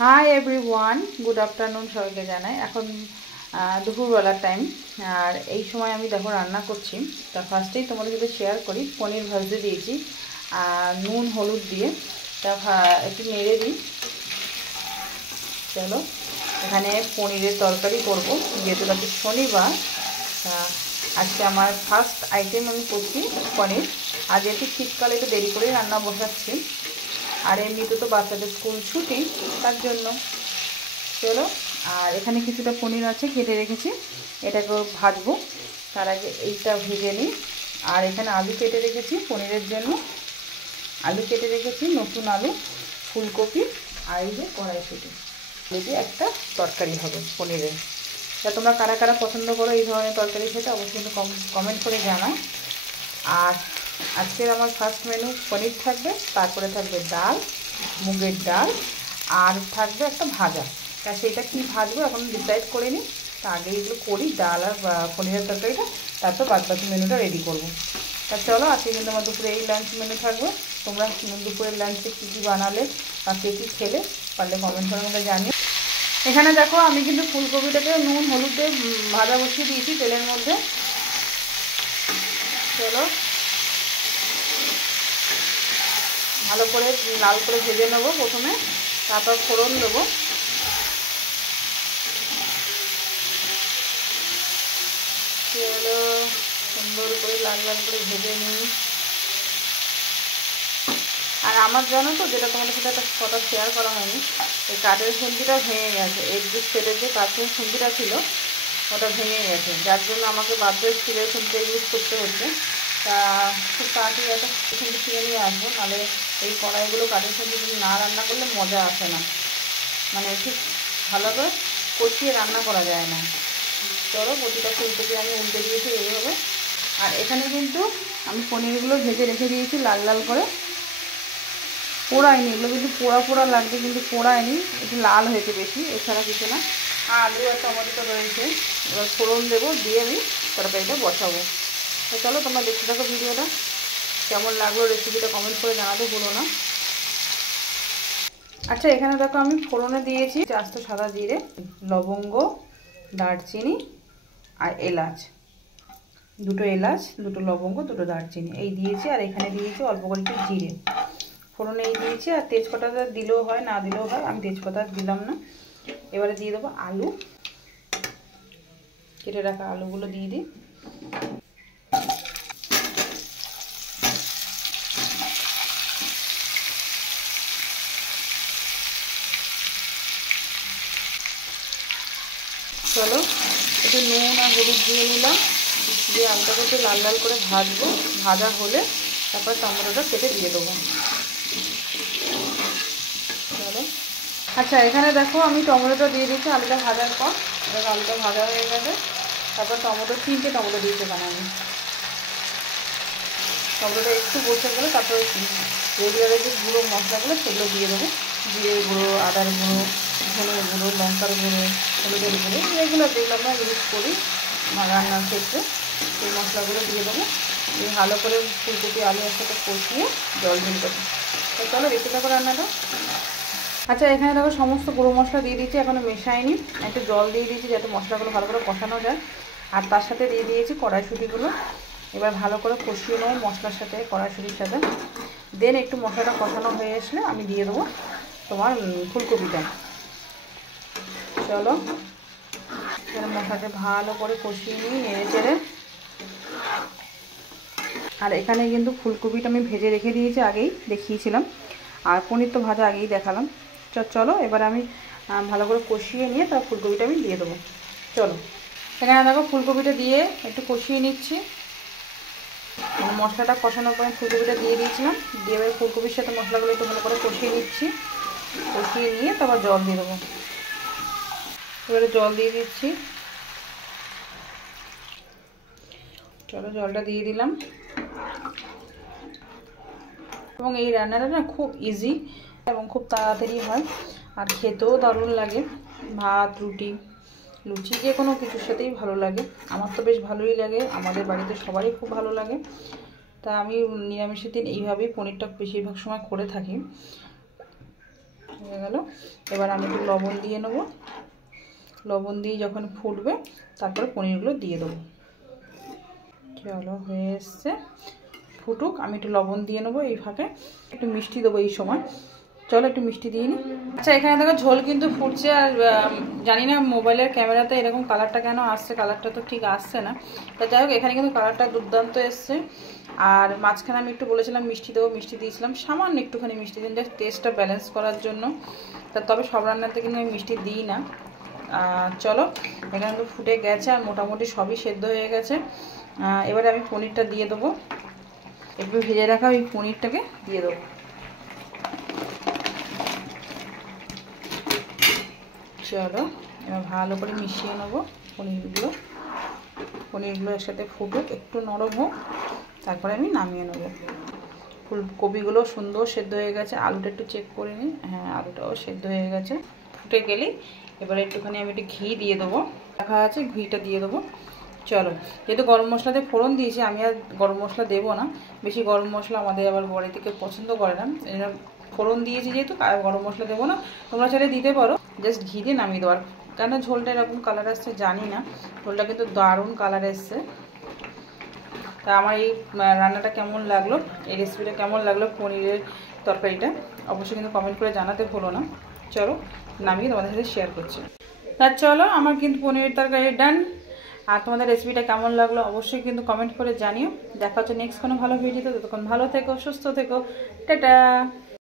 Hi everyone, good afternoon সবাইকে জানাই। এখন দুপুরবেলার টাইম, আর এই সময় আমি দেখো রান্না করছি। তা ফার্স্টেই তোমাদের সাথে শেয়ার করি, পনির ভাজতে দিয়েছি আর নুন হলুদ দিয়ে। তা একটু নেড়ে দিই। চলো, এখানে পনিরের তরকারি করব, যেহেতু আজকে শনিবার। তা আজকে আমার ফার্স্ট আইটেম আমি করছি পনির। আর যেহেতু শীতকালে একটু দেরি করেই রান্না বসাচ্ছি, আর এমনিতে তো বাচ্চাদের স্কুল ছুটি, তার জন্য। চলো, আর এখানে কিছুটা পনির আছে, কেটে রেখেছি, এটাকে ভাজবো। তার আগে এইটা ভেজে নিই। আর এখানে আলু কেটে রেখেছি পনিরের জন্য, আলু কেটে রেখেছি, নতুন আলু, ফুলকপি, আর এই যে কড়াইশুঁটি। এই যে একটা তরকারি হবে পনিরের। তা তোমরা কারা কারা পছন্দ করো এই ধরনের তরকারি খেতে, অবশ্যই কিন্তু কমেন্ট করে জানাও। আর আজকের আমার ফার্স্ট মেনু পনির থাকবে, তারপরে থাকবে ডাল, মুগের ডাল, আর থাকবে একটা ভাজা। তা সেটা কী ভাজবো এখন ডিসাইড করে নিই। তা আগে এগুলো করি, ডাল আর পনিরের তরকারিটা, তারপর বাদবাকি মেনুটা রেডি করবো। তা চলো, আজকে কিন্তু আমার দুপুরে এই লাঞ্চ মেনু থাকবে। তোমরা দুপুরের লাঞ্চে কী কী বানালে বা কে কী খেলে পারলে কমেন্ট করে আমাকে জানিও। এখানে দেখো, আমি কিন্তু ফুলকপিটাকে নুন হলুদ দিয়ে ভাজা বসিয়ে দিয়েছি তেলের মধ্যে। চলো, ভালো করে লাল করে ভেজে নেবো প্রথমে, তারপর ফোড়ন দেবো। চলো, সুন্দর করে লাল লাল করে ভেজে নিই। আর আমার জানো তো, যেটা তোমাদের সাথে একটা কথা শেয়ার করা হয়নি, এই কাঠের খুন্তিটা ভেঙে গেছে। এই যে সেটের যে কাঠের খুন্তিটা ছিল, ওটা ভেঙে গেছে, যার জন্য আমাকে বাধ্য হয়ে স্টিলের খুন্তি ইউজ করতে হচ্ছে। তা খুব তাড়াতাড়ি একটা খুন্তি কিনে নিয়ে আসবো, নাহলে এই কড়াইগুলো কাঠের খুন্তি যদি না রান্না করলে মজা আসে না, মানে ঠিক ভালোভাবে কষিয়ে রান্না করা যায় না। চলো, প্রতিটা ফুলকপি আমি উল্টে দিয়েছি এইভাবে। আর এখানে কিন্তু আমি পনিরগুলো ভেজে রেখে দিয়েছি লাল লাল করে, পোড়াইনি। এগুলো কিন্তু পোড়া পোড়া লাগবে, কিন্তু পোড়াইনি, একটু লাল হয়েছে বেশি, এছাড়া কিছু না। আর আলু আর টমেটো রয়েছে, এবার ফোড়ন দেবো, দিয়ে আমি তরকারিটা বসাবো। তো চলো, তোমরা দেখতে থাকো ভিডিওটা। কেমন লাগলো রেসিপিটা কমেন্ট করে জানাতে ভুলো না। আচ্ছা, এখানে দেখো আমি ফোড়নে দিয়েছি আস্ত সাদা জিরে, লবঙ্গ, দারচিনি আর এলাচ, দুটো এলাচ, দুটো লবঙ্গ, দুটো দারচিনি এই দিয়েছি। আর এখানে দিয়েছি অল্প করে একটু জিরে ফোড়নে এই দিয়েছি। আর তেজপাতাটা দিলেও হয়, না দিলেও হয়, আমি তেজপাতা দিলাম না। এবারে দিয়ে দেবো আলু, কেটে রাখা আলুগুলো দিয়ে দিই। চলো, একটু নুন আর হলুদ দিয়ে নিলাম, দিয়ে আলুটাকে একটু লাল লাল করে ভাজবো। ভাজা হলে তারপর টমেটোটা কেটে দিয়ে দেবো। চলো, আচ্ছা, এখানে দেখো আমি টমেটোটা দিয়ে দিচ্ছি আলুটা ভাজার পর। এবার আলুটা ভাজা হয়ে গেছে, তারপর তিনটে টমেটো দিয়েছি এখানে আমি। টমেটোটা একটু বসে গেলে তারপর রেগুলারের যে গুঁড়ো মশলাগুলো সেগুলো দিয়ে দেবো। জিরে গুঁড়ো, আদার গুঁড়ো, ধনের গুঁড়ো, লঙ্কার গুঁড়ো, হলুদের গুঁড়ো, রেগুলার যেগুলো আমরা ইউজ করি রান্নার ক্ষেত্রে, সেই মশলাগুলো দিয়ে দেবো। দিয়ে ভালো করে ফুলকপি আলু একসাথে কষিয়ে জল দিয়ে দেবো। তো চলো, দেখতে থাকো রান্নাটা। আচ্ছা, এখানে দেখো সমস্ত গুঁড়ো মশলা দিয়ে দিয়েছি, এখনও মেশাইনি। একটু জল দিয়ে দিয়েছি যাতে মশলাগুলো ভালো করে কষানো যায়। আর তার সাথে দিয়ে দিয়েছি কড়াইশুঁটিগুলো। এবার ভালো করে কষিয়ে নেবো মশলার সাথে, কড়াইশুঁটির সাথে। দেন একটু মশলাটা কষানো হয়ে আসলে আমি দিয়ে দেবো তোমার ফুলকপিটা। চলো, এখানে মশলাটা ভালো করে কষিয়ে নিই নেড়ে চেড়ে। আর এখানে কিন্তু ফুলকপিটা আমি ভেজে রেখে দিয়েছি, আগেই দেখিয়েছিলাম। আর পনির তো ভাজা আগেই দেখালাম। চলো, এবার আমি ভালো করে কষিয়ে নিয়ে তার ফুলকপিটা আমি দিয়ে দেবো। চলো, এখানে দেখো ফুলকপিটা দিয়ে একটু কষিয়ে নিচ্ছি। মশলাটা কষানোর পরে ফুলকপিটা দিয়ে দিয়েছিলাম, দিয়ে এবার ফুলকপির সাথে মশলাগুলো একটু ভালো করে কষিয়ে নিচ্ছি। কষিয়ে নিয়ে তারপর জল দিয়ে দেবো। এবারে জল দিয়ে দিচ্ছি। চলো, জলটা দিয়ে দিলাম। এবং এই রান্নাটা না খুব ইজি এবং খুব তাড়াতাড়ি হয়, আর খেতেও দারুণ লাগে। ভাত, রুটি, লুচি যে কোনো কিছুর সাথেই ভালো লাগে। আমার তো বেশ ভালোই লাগে, আমাদের বাড়িতে সবারই খুব ভালো লাগে। তা আমি নিরামিষের দিন এইভাবেই পনিরটা বেশিরভাগ সময় করে থাকি। হয়ে গেল। এবার আমি একটু লবণ দিয়ে নেব, লবণ দিয়ে যখন ফুটবে তারপরে পনিরগুলো দিয়ে দেবো। চলো হয়ে এসছে, ফুটুক, আমি একটু লবণ দিয়ে নেবো, এই ফাঁকে একটু মিষ্টি দেবো এই সময়। চলো একটু মিষ্টি দিয়ে নিই। আচ্ছা এখানে দেখো ঝোল কিন্তু ফুটছে, আর জানি না মোবাইলের ক্যামেরাতে এরকম কালারটা কেন আসছে, কালারটা তো ঠিক আসছে না। তা যাই হোক এখানে কিন্তু কালারটা দুর্দান্ত এসছে। আর মাঝখানে আমি একটু বলেছিলাম মিষ্টি দেবো, মিষ্টি দিয়েছিলাম সামান্য একটুখানি মিষ্টি দিন, জাস্ট টেস্টটা ব্যালেন্স করার জন্য। তা তবে সব রান্নাতে কিন্তু আমি মিষ্টি দিই না। চলো এখানে তো ফুটে গেছে আর মোটামুটি সবই সেদ্ধ হয়ে গেছে। এবারে আমি পনিরটা দিয়ে দেবো, একটু ভেজে রাখা ওই পনিরটাকে দিয়ে দেবো। চলো এবার ভালো করে মিশিয়ে নেবো পনিরগুলো একসাথে ফুটুক, একটু নরম হোক, তারপরে আমি নামিয়ে নেবো। ফুলকপিগুলো সুন্দর সেদ্ধ হয়ে গেছে, আলুটা একটু চেক করে নিই, হ্যাঁ আলুটাও সেদ্ধ হয়ে গেছে। ফুটে গেলেই এবারে একটুখানি আমি একটু ঘি দিয়ে দেবো, রাখা আছে ঘিটা দিয়ে দেবো। চলো যেহেতু গরম মশলাতে ফোড়ন দিয়েছি, আমি আর গরম মশলা দেবো না, বেশি গরম মশলা আমাদের আবার বড় থেকে পছন্দ করে না, এই জন্য ফোড়ন দিয়েছি যেহেতু আর গরম মশলা দেবো না। তোমরা চাইলে দিতে পারো, জাস্ট ঘি দিয়ে নামিয়ে দেওয়ার। কেন ঝোলটা এরকম কালার আসছে জানি না, ঝোলটা কিন্তু দারুণ কালার এসছে। তা আমার এই রান্নাটা কেমন লাগলো, এই রেসিপিটা কেমন লাগলো পনিরের তরকারিটা, অবশ্যই কিন্তু কমেন্ট করে জানাতে ভুলো না। চলো নামিয়ে তোমাদের সাথে শেয়ার করছি। আর চলো আমার কিন্তু পনিরের তরকারি ডান। আর তোমাদের রেসিপিটা কেমন লাগলো অবশ্যই কিন্তু কমেন্ট করে জানিও। দেখা হচ্ছে নেক্সট কোনো ভালো ভিডিওতে, ততক্ষণ ভালো থেকো, সুস্থ থেকো, টাটা।